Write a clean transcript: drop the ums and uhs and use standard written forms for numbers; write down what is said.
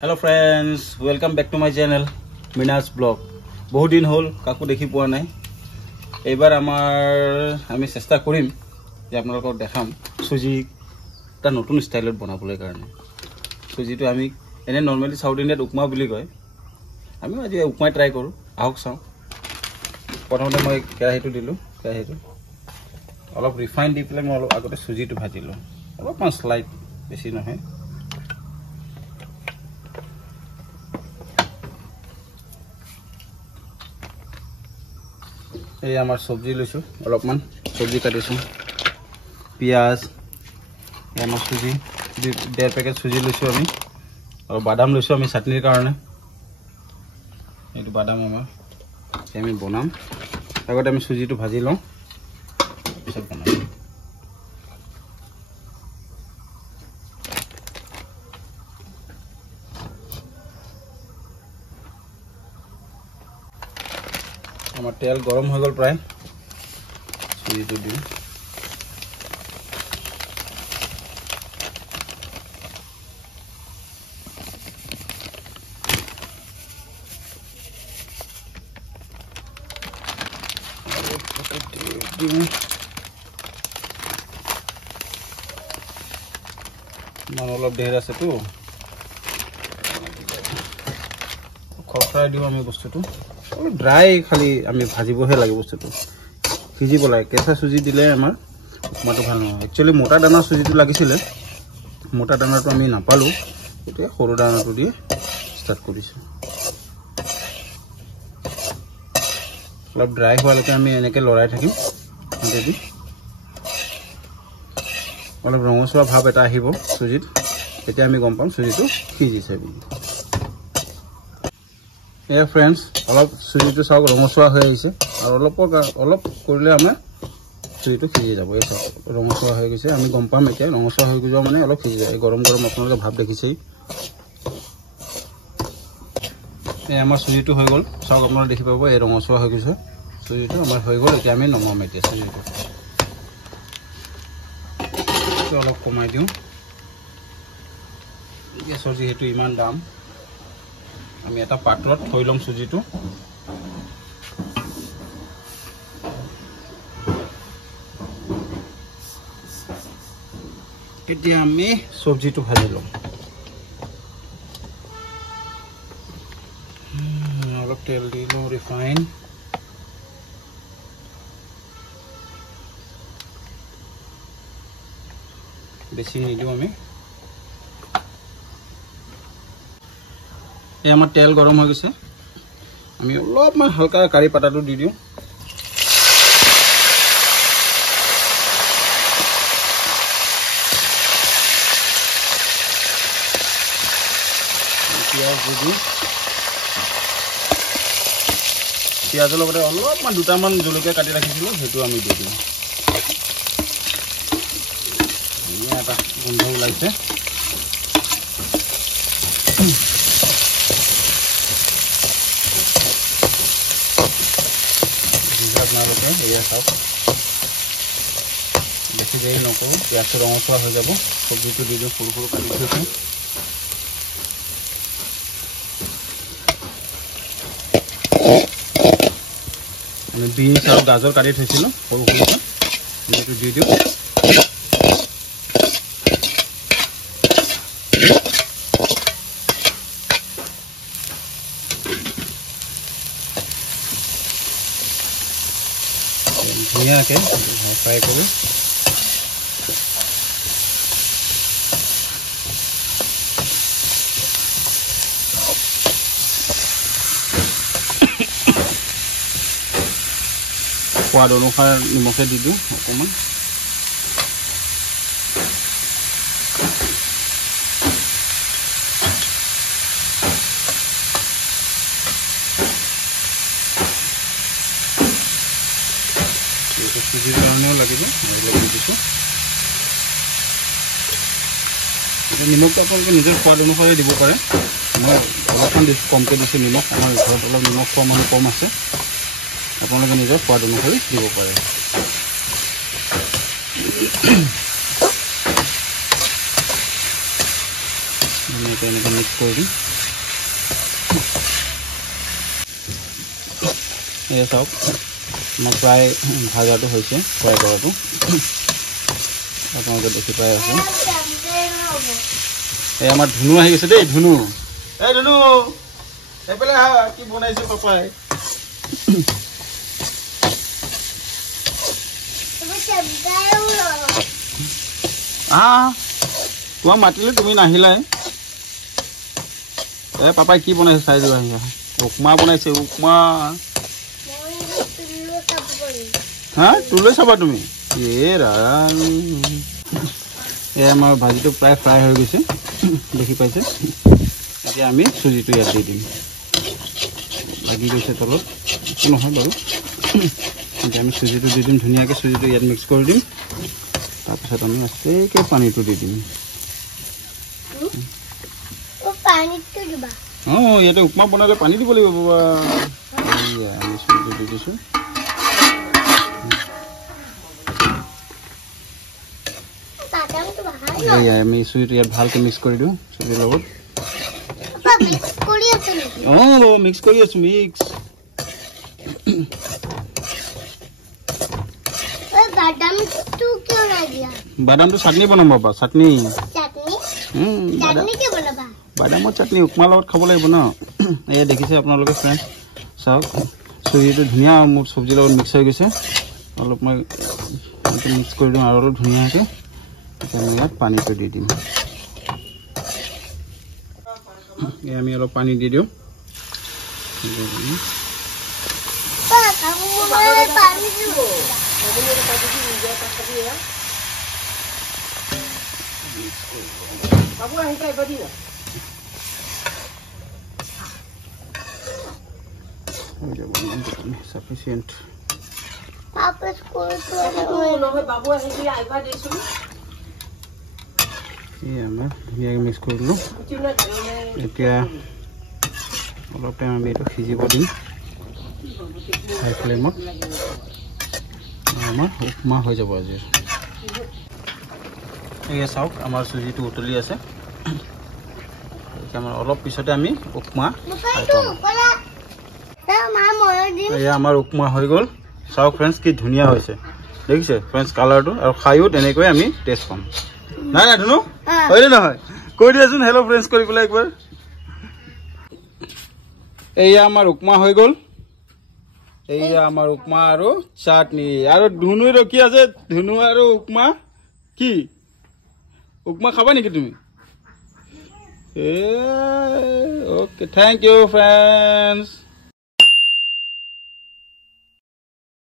Hello friends, welcome back to my channel Minas Blog. বহুত দিন হল কাকো দেখি পোৱা নাই। এবাৰ আমি চেষ্টা কৰিম যে আপোনালোকক দেখাম সুজি এটা নতুন ষ্টাইলত বনাবলৈ কাৰণে। সুজিটো আমি এনে নৰমালি সাউথ ইন্ডিয়াত উপমা বুলি কয়। আমি আজি উপমা ট্ৰাই কৰো। আহক চাও। প্ৰথমতে মই কেৰাহীটো দিলো। কেৰাহীটো অলপ ৰিফাইন দি পেলাই মই অলপ আগতে সুজিটো ভাজিলো। অলপমান স্লাইড বেছি নহয়। এই আমার সবজি লইছো অলপমান সবজি কাটিছো পিয়াজ এই আমার সুজি 1.5 প্যাকেট সুজি লইছো আমি আর বাদাম লইছো আমি চাটনির কারণে এইটো বাদাম আমার আমি বনাম আগতে আমি সুজিটো ভাজি লওঁ পিছত বনাম আমার তেল গরম হয়ে গেল প্রায় সুজিটো দিম মান অলপ ঢেৰ আছে তো খৰখৰাই দিও আমি বস্তুটো ড্রাই খালি আমি ভাজিবহে লাগে বস্তুটো ভিজিব লাগে কেঁচা সুজি দিলে আমাৰ উপমাটো ভাল নহয় একচুয়ালি মোটা দানা সুজিটো লাগিছিল মোটা দানাটো আমি নাপালো এতিয়া সৰু দানাটো দিয়ে স্টাৰ্ট কৰিছো অলপ ড্ৰাই হোৱালৈকে আমি এনেকৈ লৰাই থাকিম যদি অলপ ৰঙচুৱা ভাব এটা আহিব সুজিত তেতিয়া আমি গম পাম সুজিটো সিজিছে বুলি Yeah friends, অলপ সুজিটো সব ৰঙচুৱা হৈ আহিছে আৰু অলপ কৰিলে আমাৰ সুজিটো সিজি যাব এই সব ৰঙচুৱা হৈ গৈছে আমি গম পাম এতিয়া ৰঙচুৱা হৈ গৈছে মানে অলপ সিজি যায় গৰম আপোনালোকে ভাব দেখিছেই এই আমাৰ সুজিটো হৈ গল সব আপোনালোকে দেখি পাব এই ৰঙচুৱা হৈ গৈছে সুজিটো আমাৰ হৈ গল এতিয়া আমি নমাম এতিয়া সুজিটো অলপ কমাই দিওঁ গেছৰ যিহেতু ইমান দাম আমি এটা পাত্ৰত থৈ লম সুজিটো এতিয়া আমি সবজিটো ভাজি লম অলপ তেল দিলো ৰিফাইন বেছি নিদিও আমি এই আমার তেল গরম হয়ে গেছে আমি অলপমান হালকা কারি পাতাটো দি দিও পিয়াজ দি পিয়াজৰ লগতে অলপমান দুটামান জলকীয়া কাটি ৰাখিছিলো সেইটো আমি দি দিম এটা গন্ধ ওলাইছে বেছি দেৰি নকৰো পিয়াজটো ৰঙচুৱা হৈ যাব সবজিটো দি দিওঁ সৰু সৰু কাটি থৈছো আমি বিনছ আৰু গাজৰ কাটি থৈছিলো সৰু সৰুকৈ এইটো দি দিওঁ ধুনীয়াকে ফ্ৰাই কৰি সোৱাদ অনুসাৰে নিমখে দি দিওঁ অকণমান সুজিৰ কাৰণেও লাগিব দিছোঁ নিমখটো আপোনালোকে নিজৰ সোৱাদ অনুসাৰে দিব পাৰে মই অলপমান কমকৈ দিছোঁ নিমখ আমাৰ ঘৰত অলপ নিমখ খোৱা মানুহ কম আছে আপোনালোকে নিজৰ সোৱাদ অনুসাৰে দিব পাৰে এনেকৈ মিক্স কৰি দিম এই চাওক আমাৰ প্ৰায় ভাজাটো হৈছে ফ্ৰাই কৰাটো আপোনালোকে দেখি পাই আছে এই আমাৰ ধুনু আহি গৈছে দেই ধুনু এই ধুনু এইফালে আহা কি বনাইছে পাপাই তোমাক মাতিলে তুমি নাহিলাই পাপাই কি বনাইছে চাই যোৱা আহি উপমা বনাইছে উপমা হা তুলৈ চাবা তুমি আমাৰ ভাজিটো প্ৰায় ফ্ৰাই হৈ গৈছে দেখি পাইছে এতিয়া আমি চুজিটো ইয়াত দি দিম লাগি গৈছে তলত একো নহয় বাৰু এতিয়া আমি চুজিটো দি দিম ধুনীয়াকৈ চুজিটো ইয়াত মিক্স কৰি দিম তাৰপিছত আমি আছেকৈ পানীটো দি দিম ইয়াতে উপমা বনালে পানী দিব লাগিব বাবা আমি চুজিটো দি দিছোঁ আমি চুজিটো ইয়াত ভালকৈ মিক্স কৰি দিওঁ চুজিৰ লগত মিক্স কৰি আছো মিক্স বাদামটো চাটনি বনাম বাবা চাটনি বাদামৰ চাটনি উপমাৰ লগত খাব লাগিব ন এয়া দেখিছে আপোনালোকে ফ্ৰেণ্ড চাওক চুজিটো ধুনীয়া মোৰ চব্জিৰ লগত মিক্স হৈ গৈছে অলপ মই মিক্স কৰি দিওঁ আৰু অলপ ধুনীয়াকৈ আমি ইয়াত পানীটো দি দিম আমি অলপ পানী দি দিওঁ sufficient ধুনীয়াকৈ মিক্স কৰি দিলোঁ এতিয়া অলপ টাইম আমি এইটো সিজিব দিম হাই ফ্লেমত আমাৰ উপমা হৈ যাব আজি এয়া চাওক আমাৰ চুজিটো উতলি আছে আমাৰ অলপ পিছতে আমি উপমা এয়া আমাৰ উপমা হৈ গ'ল চাওক ফ্ৰেণ্ডছ কি ধুনীয়া হৈছে দেখিছে ফ্ৰেণ্ডছ কালাৰটো আৰু খায়ো তেনেকৈ আমি টেষ্ট পাম নাই নাই ধুনু হয়নে নহয় কৈ দিয়াচোন হেল্ল' ফ্ৰেণ্ডছ কৰি পেলাই একবাৰ এয়া আমাৰ উপমা হৈ গ'ল এয়া আমাৰ উপমা আৰু চাটনি আৰু ধুনু ৰখি আছে ধুনু আৰু উপমা কি উপমা খাবা নেকি তুমি ওকে থেংক ইউ ফ্ৰেণ্ডছ